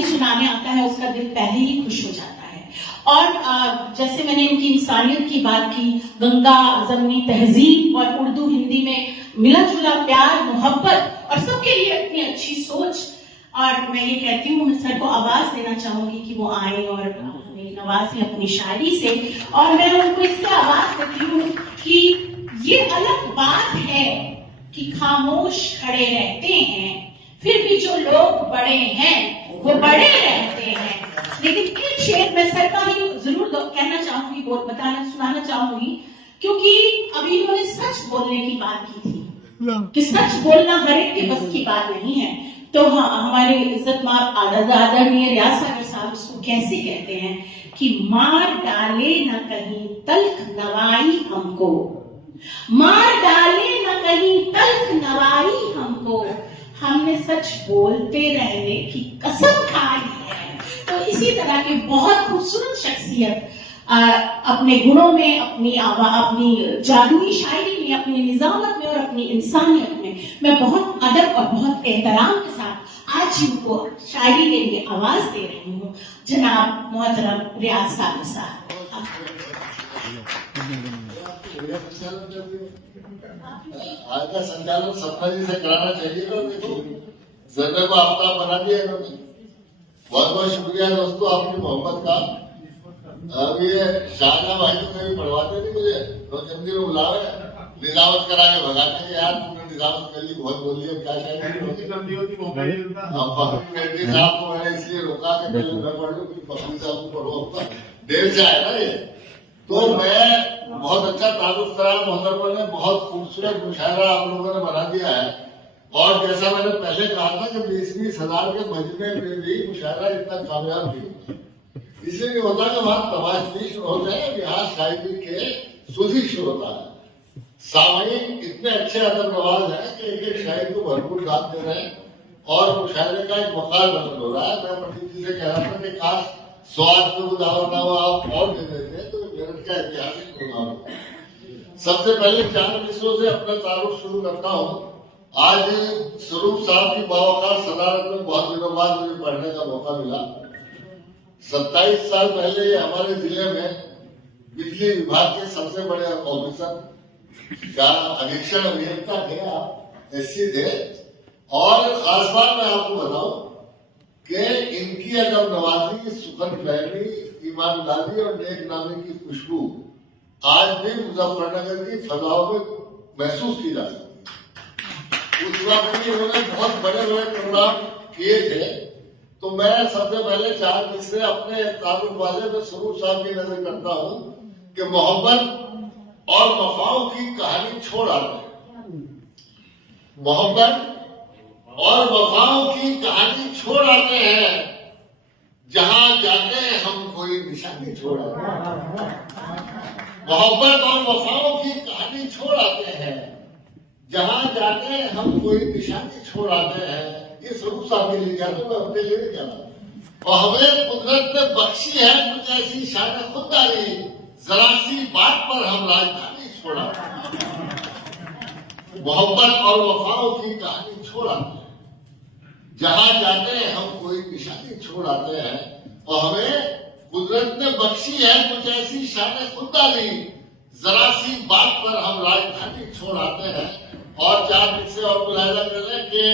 भी सुनाने आता है उसका दिल पहले ही खुश हो जाता है। और जैसे मैंने इनकी इंसानियत की बात की, गंगा जमनी तहजीब और उर्दू हिंदी में मिला जुला प्यार मोहब्बत और सबके लिए अपनी अच्छी सोच। और मैं ये कहती हूँ, मैं सर को आवाज देना चाहूंगी कि वो आए और नवाजें अपनी शायरी से। और मैं उनको इससे आवाज देती हूँ कि ये अलग बात है कि खामोश खड़े रहते हैं, फिर भी जो लोग बड़े हैं वो बड़े रहते हैं। लेकिन एक शेर मैं सर का ही जरूर कहना चाहूंगी, सुनाना चाहूंगी, क्योंकि अभी उन्होंने सच बोलने की बात की थी कि सच बोलना हर एक के बस की बात नहीं है। तो हाँ, हमारे इज्जतमाब आदरणीय रियाज सागर साहब उसको कैसे कहते हैं कि मार डाले न कहीं तल्ख नवाई हमको, मार डाले न कहीं तल्ख नवाई हमको, हमने सच बोलते रहने की कसम खाई है। तो इसी तरह के बहुत खूबसूरत शख्सियत अपने गुणों में, अपनी जादुई शायरी में, अपनी निजामत में और अपनी इंसानियत में मैं बहुत अदब और बहुत एहतराम के साथ आज उनको शायरी के लिए आवाज दे रही हूँ। जनाब मोहतरम रियाज सागर साहब। आज का संचालन सपना जी से कराना चाहिए ना। देखो जगह को आफ्ताब बना दिया इन्होंने। बहुत बहुत शुक्रिया दोस्तों आपकी मोहब्बत का। अब ये शाहजहां भाई तो कभी पढ़वाते नहीं मुझे, तो जल्दी में बुलावे निजामत करा के भगाते हैं। यार तुमने निजामत कर ली, बहुत बोली, अब क्या शायरी होती साहब को मैंने इसलिए रोका कि पहले मैं पढ़ लूँ, फखरी साहब को पढ़ो, देर से आए ना ये। तो मैं बहुत अच्छा तारुफ करा, मोहतरमा ने बहुत खूबसूरत मुशायरा आप लोगों ने बना दिया है। और जैसा मैंने पहले कहा था कि 20-20 हजार के मजमे में भी मुशायरा इतना कामयाब नहीं, इसलिए नहीं होता कि वहां तमाशबीन शुरू होते हैं, बिहार शायरी के सुधी शुरू होता है। सामयिक इतने अच्छे अदब नवाज है कि एक एक शायरी को भरपूर साथ दे रहे हैं और मुशायरे का एक मकाल बदल हो रहा है। मैं पंडित जी से कह रहा था कि काश स्वाद को दावरनामा आप और दे देते तो मेरठ का ऐतिहासिक प्रोग्राम होता। सबसे पहले 4 मिसरों से अपना तारुफ शुरू करता हूँ। आज स्वरूप साहब की बावकार सदारत में बहुत दिनों बाद मुझे पढ़ने का मौका मिला। 27 साल पहले ये हमारे जिले में बिजली विभाग के सबसे बड़े ऑफिसर का अधीक्षण अभियंता थे, आप एससी थे। और खास बात मैं आपको बताऊं कि इनकी अदब नवाजी, सुखद फहमी, ईमानदारी और नेक नामी की खुशबू आज भी मुजफ्फरनगर की फजाओं में महसूस की जा सकती है। उस वक्त भी उन्होंने बहुत बड़े बड़े प्रोग्राम किए थे। तो मैं सबसे पहले 4 मिसरे अपने तारुफ वाले में स्वरूप साहब की नजर करता हूं कि मोहब्बत और वफाओं की कहानी छोड़ आते हैं। मोहब्बत और वफाओं की कहानी छोड़ आते हैं, जहां जाते हैं हम कोई निशानी छोड़ आते हैं। मोहब्बत और वफाओं की कहानी छोड़ आते हैं, जहां जाते हैं हम कोई निशानी छोड़ आते हैं। ये स्वरूप साहब के लिए क्या, तो मैं अपने लिए नहीं कहता। और हमें कुदरत ने बख्शी है कुछ ऐसी शान खुददारी, जरा सी बात पर हम राजधानी छोड़ा। मोहब्बत और वफाओं की कहानी छोड़ आते हैं, जहां जाते हैं हम कोई निशानी छोड़ आते हैं। और हमें कुदरत ने बख्शी है कुछ ऐसी शान खुददारी, जरा सी बात पर हम राजधानी छोड़ आते हैं। और 4 दिन से और मुलायजा कर रहे हैं कि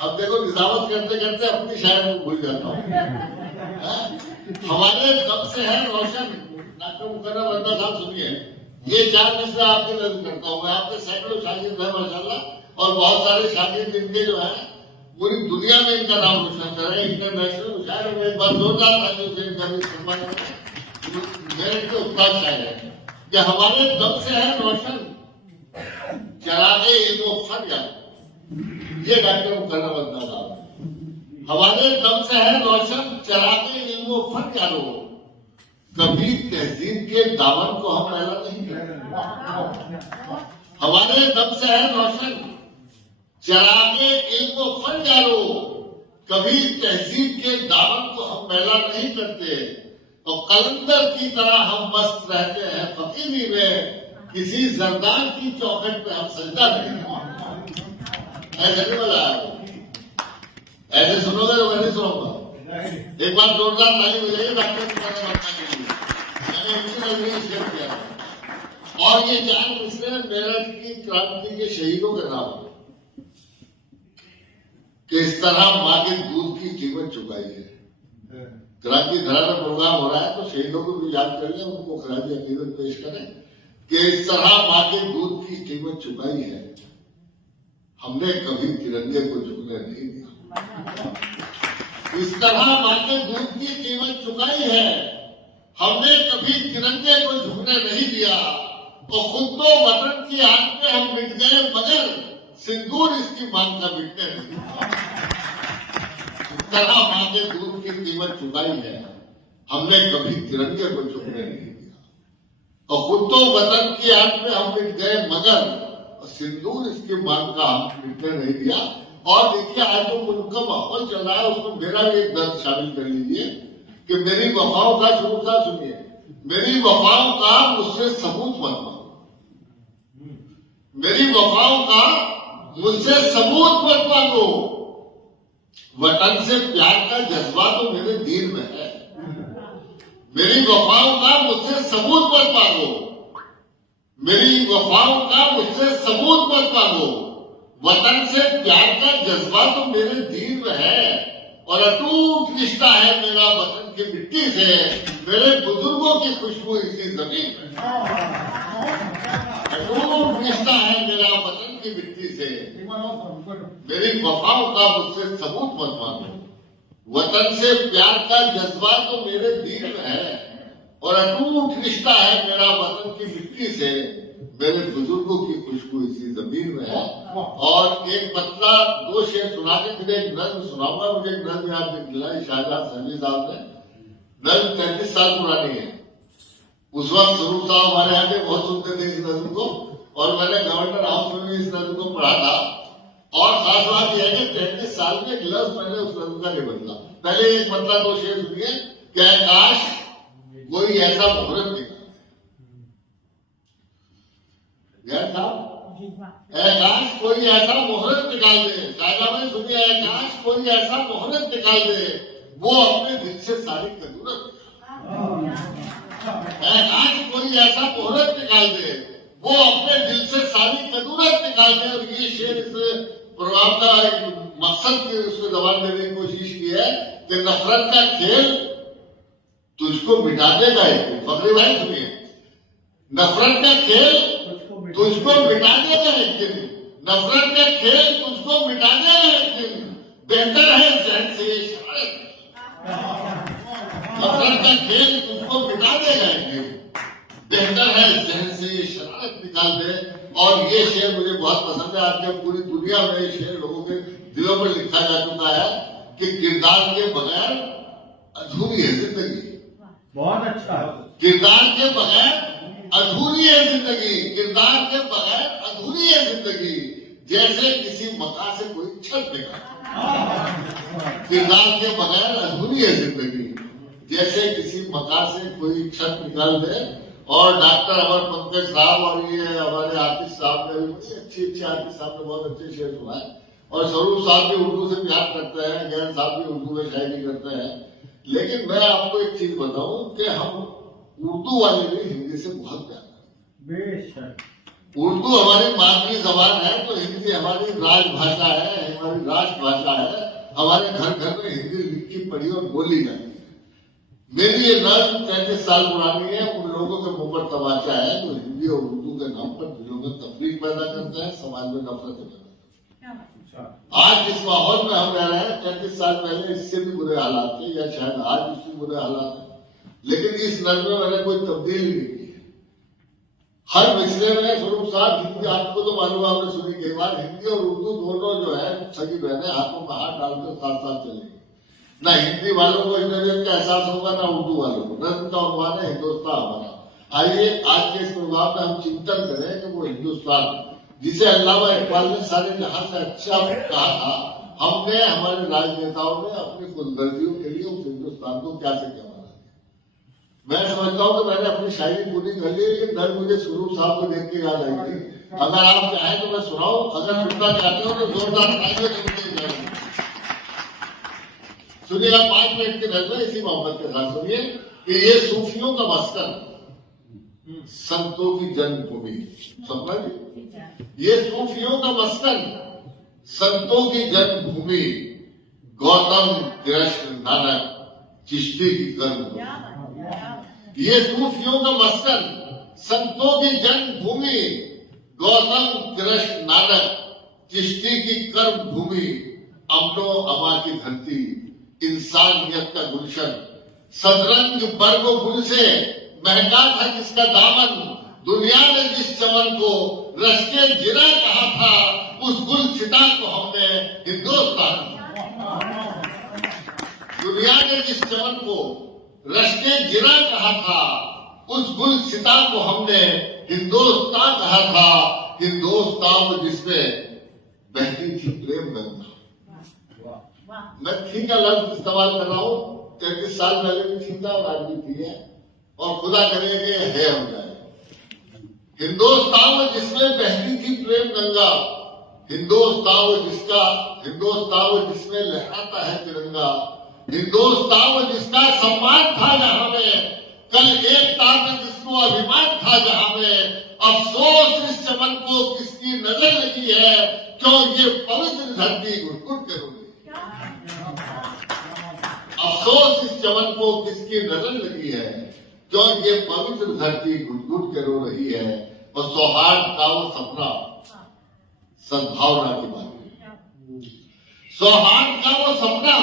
अब देखो निजामत करते करते अपनी शायरी को भूल जाता हूँ। हमारे दम से है रोशन, डॉक्टर मुकर्रम बंदा साहब सुनिए, ये 4 मिसरे आपकी नजर करता हूँ मैं। आपके सैकड़ों शागिर्द है माशाल्लाह, और बहुत सारे शागिर्द इनके जो है पूरी दुनिया में इनका नाम रोशन कर रहे हैं। इंटरनेशनल मुशायरे में एक बार 2-4 सालों से इनका भी सम्मान मेरे के उत्पाद शायर है कि हमारे दम से है रोशन, चरागे इल्म फन या, ये डॉक्टर मुकर्रम बंदा साहब। हमारे दम से है रोशन, चरागे इल्म फन यारो, कभी तहजीब के दामन को हम मैला नहीं करेंगे। हमारे दम से है रोशन, चरागे इल्म फन यारो, कभी तहजीब के दामन को हम मैला नहीं करते। और कलंदर की तरह हम मस्त रहते हैं फकीरी में, किसी जरदार की चौखट पे हम सजदा नहीं। ऐसे नहीं बताया, ऐसे सुनोगे तो मैं नहीं सुनूंगा। एक बार जोरदार ताली बजाइए डॉक्टर तुम्हारे बच्चा के लिए। मैंने उनसे नजरिए शेयर किया और ये जान इसने मेरठ की क्रांति के शहीदों के नाम कि इस तरह मां के दूध की कीमत चुकाई है। क्रांति धरा में प्रोग्राम हो रहा है तो शहीदों को भी याद कर लें, उनको खराज अकीदत पेश करें कि इस तरह मां के दूध की कीमत चुकाई है, हमने कभी तिरंगे को झुकने नहीं दिया। इस तरह मां के दूध की कीमत चुकाई है, हमने कभी तिरंगे को झुकने नहीं दिया। तो खुद तो वतन की आग में हम मिट गए मगर सिंदूर इसकी मांग का मिटने नहीं दिया। इस तरह मां के दूध की कीमत चुकाई है, हमने कभी तिरंगे को झुकने नहीं दिया। तो खुद तो वतन की आग में हम मिट गए मगर सिंदूर इसकी मांग का हम मिटने नहीं दिया। और देखिए आज जो मुल्क का माहौल चल रहा है उसमें मेरा भी एक दर्द शामिल कर लीजिए कि मेरी वफाओं का शुरू था। सुनिए, मेरी वफाओं का मुझसे सबूत मत मांगो, मेरी वफाओं का मुझसे सबूत मत मांगो। वतन से प्यार का जज्बा तो मेरे दिल में है, मेरी वफाओं का मुझसे सबूत मत मांगो, मेरी वफाओं का मुझसे सबूत मत मांगो। वतन से प्यार का जज्बा तो मेरे दिल में है और अटूट रिश्ता है मेरा वतन की मिट्टी से, मेरे बुजुर्गों की खुशबू इसी जमीन में। अटूट रिश्ता है मेरा वतन की मिट्टी से, मेरी वफाओं का मुझसे सबूत मत मांगो। वतन से प्यार का जज्बा तो मेरे दिल में है और अटूट रिश्ता है मेरा वतन की मिट्टी से, मेरे बुजुर्गों की खुशबू इसी जमीन में है। और एक पतला दो शेर सुना के फिर एक नज्म सुनाऊंगा। मुझे एक नज्म याद दिलाई शाहजहां सहनी साहब ने, नज्म 33 साल पुरानी है। उस वक्त स्वरूप साहब हमारे यहाँ के बहुत सुनते थे इस नज्म को और मैंने गवर्नर हाउस में भी इस नज्म को पढ़ा था। और खास बात यह है कि 33 साल में एक लफ्ज मैंने उस नज्म का नहीं बदला। पहले एक पतला दो शेर सुनिए कि काश कोई ऐसा मुहूर्त निकाल काश कोई ऐसा मुहूर्त निकाल दे। शाहजहां में सुनिए, काश कोई ऐसा मुहूर्त निकाल दे वो अपने दिल से सारी कदूरत, काश कोई ऐसा मुहूर्त निकाल दे वो अपने दिल से सारी कदूरत निकाल दे। और ये शेर इस प्रोग्राम का एक मकसद की उसको जवाब देने की कोशिश की है कि नफरत का खेल तुझको मिटा देगा एक दिन। फकरी भाई सुनिए, नफरत का खेल तुझको मिटा देगा एक दिन, नफरत का खेल तुझको मिटा देगा एक दिन। बेहतर है जहन से ये शरारत, नफरत का खेल तुझको मिटा देगा एक दिन, बेहतर है जहन से ये शरारत निकाल दे। और ये शेर मुझे बहुत पसंद है। आज जब पूरी दुनिया में ये शेर लोगों के दिलों में लिखा जा चुका है कि किरदार के बगैर अधूरी है जिंदगी। बहुत अच्छा, किरदार के बगैर अधूरी है जिंदगी, किरदार के बगैर अधूरी है जिंदगी, जैसे किसी मकान से कोई छत निकाल। किरदार के बगैर अधूरी है जिंदगी, जैसे किसी मकान से कोई छत निकाल दे। और डॉक्टर अमर पंकज साहब और ये हमारे आर्टिस्ट साहब ने भी अच्छे आर्टिस्ट साहब ने बहुत अच्छे शेर सुनाए। और स्वरूप साहब भी उर्दू से प्यार करते हैं, गैर साहब भी उर्दू में शायरी करते हैं। लेकिन मैं आपको एक चीज बताऊं कि हम उर्दू वाले भी हिंदी से बहुत प्यार करते हैं। उर्दू हमारी मातृ जबान है तो हिंदी हमारी राजभाषा है, हमारी राष्ट्रभाषा है। हमारे घर घर में हिंदी लिखी पढ़ी और बोली जाती है। मेरी ये नज्म 33 साल पुरानी है। उन लोगों के मुंह पर तमाचा है जो हिंदी और उर्दू के नाम पर दिलों में तफरीक पैदा करते हैं, समाज में नफरत पैदा करते हैं। आज जिस माहौल में हम रह रहे हैं 33 साल पहले इससे भी बुरे हालात थे या शायद आज इससे बुरे हालात हैं। लेकिन इस नज्म में मैंने कोई तब्दीली नहीं की। हर मिसरे में स्वरूप साहब हिंदी, आपको तो मालूम आपने सुनी कई बार, हिंदी और उर्दू दोनों जो है सगी बहने हाथों में हाथ डालकर साथ साथ चलेंगे। ना हिंदी वालों को इंटरनेट का एहसास होगा ना उर्दू वालों को। नज्म का उन्वान है हिंदुस्तान हमारा। आइए आज के इस प्रोग्राम में हम चिंतन करें कि वो हिंदुस्तान जिसे अल्लामा इकबाल ने सारे जहां से अच्छा कहा था, हमने हमारे राजनेताओं ने अपनी खुदगर्जियों के लिए उस हिंदुस्तान को क्या से क्या बना दिया। मैं समझता हूँ कि मैंने अपनी शायरी पूरी कर ली, लेकिन डर मुझे स्वरूप साहब को देख के याद आई थी। अगर आप चाहें तो मैं सुनाऊं, अगर सुनना चाहते हो तो जोरदार तालियों से सुनिएगा। 5 मिनट की नजर इसी मोहब्बत के साथ सुनिए कि ये सूफियों का मस्कन, संतों की जन्मभूमि। समझ जी, ये सूफियों का मस्कन, संतों की जन्मभूमि, गौतम कृष्ण नानक चिश्ती की कर्मभूमि। ये सूफियों का मस्कन, संतों की जन्मभूमि, गौतम कृष्ण नानक चिश्ती की कर्मभूमि, अमनो अमा की धरती, इंसानियत का गुलशन, सदरंग बरगो गुल से महका था जिसका दामन, दुनिया ने जिस चमन को रश के जिरा कहा था, उस गुल सिता को हमने हिंदुस्तान। दुनिया ने जिस चमन को रश के जिरा कहा था, उस गुल सिता को हमने हिंदुस्तान कहा था। हिंदुस्तान जिसमें बहती थी प्रेम गंगा। मैं थी का लफ्ज इस्तेमाल कर रहा हूं, 33 साल पहले भी थी था और आज भी थी है, और खुदा करे कि है हो जाए। हिंदुस्तान जिसमें बहती थी प्रेम गंगा, हिंदुस्तान जिसमें लहराता है तिरंगा, हिंदुस्तान जिसका सम्मान था जहां में, कल एकता में जिसको अभिमान था जहां में, अफसोस इस चमन को किसकी नजर लगी है, क्यों ये पवित्र धरती घुट के रोगी। अफसोस इस चमन को किसकी नजर लगी है, क्यों ये पवित्र धरती घुट के रो रही है। और सौहार्द का वो सपना, सद्भावना की बात, सौहार्द का वो सपना,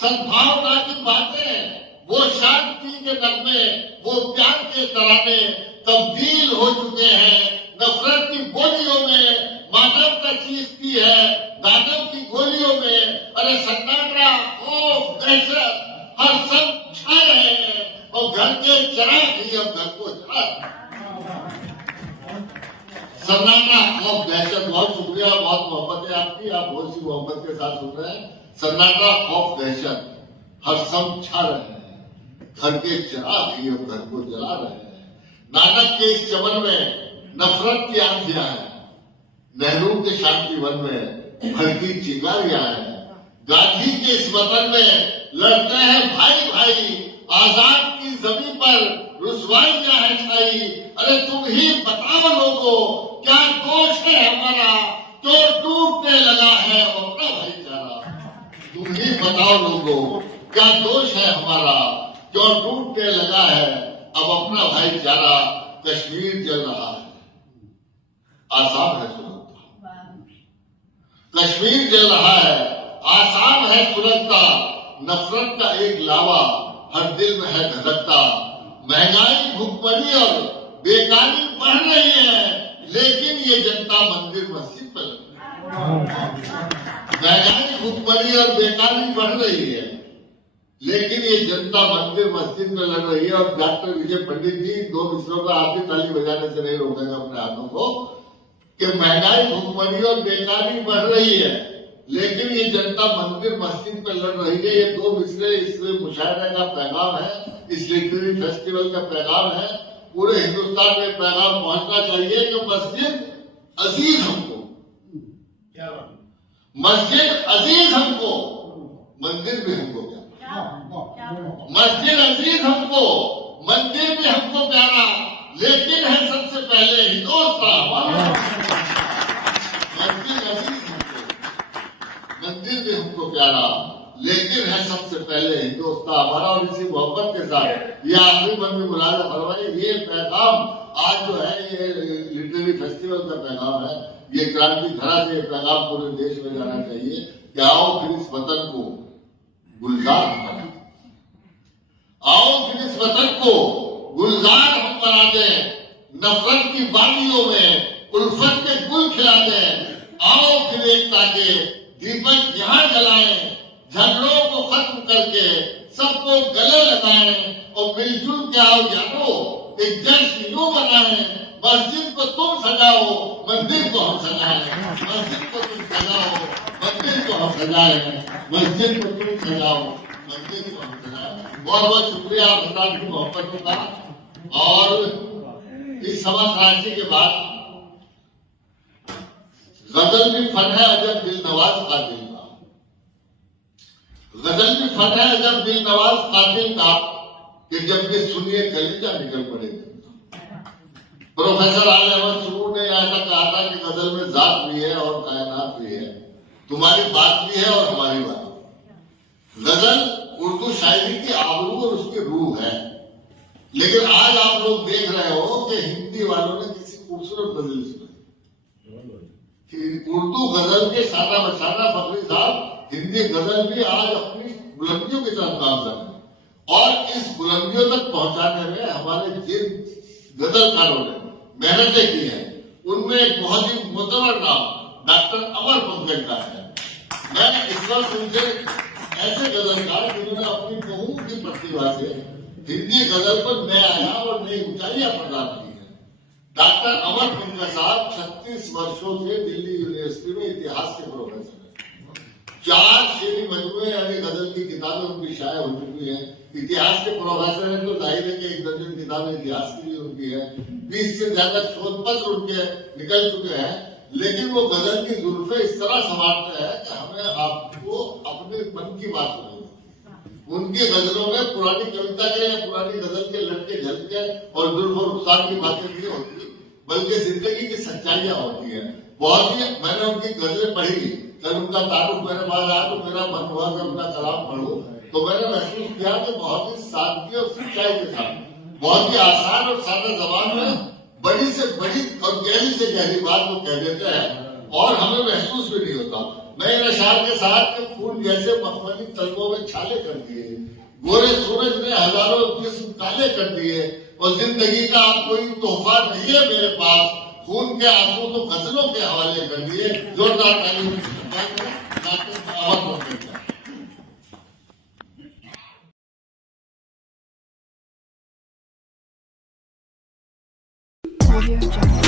सद्भावना की बातें, वो शांति के नगमे, वो प्यार के तराने तब्दील हो चुके हैं नफरत की बोलियों में। मानवता चीखती है दानव की गोलियों में। अरे सन्नाटा, खौफ, दहशत हर सब छा रहे हैं, और घर के चिराग ही अब घर को जला। सन्नाटा, खौफ, दहशत, बहुत शुक्रिया, बहुत मोहब्बत है आपकी, आप बहुत सी मोहब्बत के साथ सुन रहे हैं। सन्नाटा, खौफ, दहशत हर सब छा रहे हैं, घर के चिराग ही अब घर को जला रहे हैं। नानक के इस चमन में नफरत की आंधियां हैं, नेहरू के शांति वन में भड़की चिंगारियां हैं, गांधी के इस वतन में लड़ते हैं भाई भाई, आजाद की जमीन पर रुसवाइयां हैं छाई। अरे तुम ही बताओ लोगों, क्या दोष है हमारा, क्यों टूटने लगा है अपना भाईचारा। तुम ही बताओ लोगों, क्या दोष है हमारा, क्यों टूटने लगा है अब अपना भाईचारा। कश्मीर जल रहा है, आसाम है सुरक्षा, कश्मीर जल रहा है, आसाम है सुरक्षा। नफरत का एक लावा हर दिल में है धधकता। महंगाई, भुखमरी और बेकारी बढ़ रही है, लेकिन ये जनता मंदिर मस्जिद पर लगी है। महंगाई, भुखमरी और बेकारी बढ़ रही है, लेकिन ये जनता मंदिर मस्जिद में लड़ रही है। और डॉक्टर विजय पंडित जी 2 मिसरों का आप भी ताली बजाने से नहीं रोकेंगे अपने हाथों को, कि महंगाई, भुखमरी और बेकारी बढ़ रही है, लेकिन ये जनता मंदिर मस्जिद में लड़ रही है। ये 2 मिसरे इस मुशायरे का पैगाम है, इस लिटरेरी फेस्टिवल का पैगाम है। पूरे हिंदुस्तान में पैगाम पहुंचना चाहिए कि मस्जिद अजीज हमको, मस्जिद अजीज हमको, मंदिर भी हमको मस्जिद अजीज हमको, मंदिर भी हमको प्यारा, लेकिन है सबसे पहले हिंदुस्तान हमारा। मस्जिद अजीज हमको, मंदिर भी हमको प्यारा, लेकिन है सबसे पहले हिंदुस्तान हमारा। और इसी मोहब्बत के साथ ये आखिरी मन में मुलाजा फरमाए, ये पैगाम आज जो है ये लिटरेरी फेस्टिवल का पैगाम है। ये क्रांति धरा से ये पैगाम पूरे देश में जाना चाहिए कि आओ फिर इस वतन को गुलजार हम बना, आओ फिर इस वतन को गुलजार हम बना दें, नफरत की वादियों में उल्फत के गुल खिला दें। आओ फिर एकता के दीपक यहाँ जलाएं, झगड़ों को खत्म करके सबको गले लगाएं, और मिलजुल के आओ यारो एक जश्न यूं बनाएं। मस्जिद को तुम सजाओ, मंदिर को हम सजाएं, मस्जिद को तुम सजाओ, मंदिर को हम सजाएं, मस्जिद को तुम सजाओ, मंदिर की पहुंचना। बहुत बहुत शुक्रिया भगवान की मोहब्बतों का। और इस सभा क्रांति के बाद गजल भी फन है अजब दिल नवाज कातिल का, गजल भी फन है अजब दिल नवाज कातिल का, कि जब भी सुनिए कलेजा निकल पड़ेगा। प्रोफेसर आल अहमद सुरूर ने ऐसा कहा था कि गजल में जात भी है और कायनात भी है, तुम्हारी बात भी है और हमारी बात। गजल उर्दू शायरी की आबरू और उसकी रूह है। लेकिन आज आप लोग देख रहे हो कि हिंदी वालों ने किसी खूबसूरत गजल सुनाई, उर्दू गजल के शाना बशाना फखरी साहब हिंदी गजल भी आज अपनी बुलंदियों की तरफ काम कर रहे हैं। और इस बुलंदियों तक पहुंचाने में हमारे जिन गजलकारों ने मेहनतें की हैं, उनमें एक बहुत ही मुतबर नाम डॉक्टर अमर पंकज का है। मैं इस वक्त उनसे ऐसे गजलकार जिन्होंने अपनी बहुत ही प्रतिभा से हिंदी गजल पर नया आया और नई ऊंचाइयां प्रदान की है। डॉक्टर अमर पंकज साहब 36 वर्षों से दिल्ली यूनिवर्सिटी में इतिहास के प्रोफेसर हैं। 4 शेरी मजमूए यानी गजल की किताबें उनकी शाया हो चुकी हैं। इतिहास के प्रोफेसर हैं तो जाहिर है कि 1 दर्जन किताबें इतिहास की भी उनकी है। 20 से ज्यादा शोध पत्र उनके निकल चुके हैं। लेकिन वो गजल की जुल्फे इस तरह संवारते हैं कि हमें आपको अपने मन की बात सुनाई। उनकी गजलों में पुरानी कविता के या पुरानी गजल के लटके झलके और जुल्फ और रुखसार की बातें नहीं होती, बल्कि जिंदगी की सच्चाइयां होती है। बहुत ही मैंने उनकी गजलें पढ़ी, जब उनका तारुफ मेरे पास आया तो मेरा मन हुआ कि उनका कलाम पढ़ूं, तो मैंने महसूस किया कि बहुत ही सादगी और सच्चाई के साथ बहुत ही आसान और सादा जबान में बड़ी से बड़ी और गहरी से गहरी बात वो कह देते हैं और हमें महसूस भी नहीं होता। मैं इन अशार के साथ के फूल जैसे मखमली तलवों में छाले कर दिए, गोरे सूरज ने हजारों जिस्म काले कर दिए, और जिंदगी का आप कोई तोहफा नहीं है मेरे पास, खून के आंसू तो गजलों के हवाले कर दिए। जोरदार ताली Audio Jungle.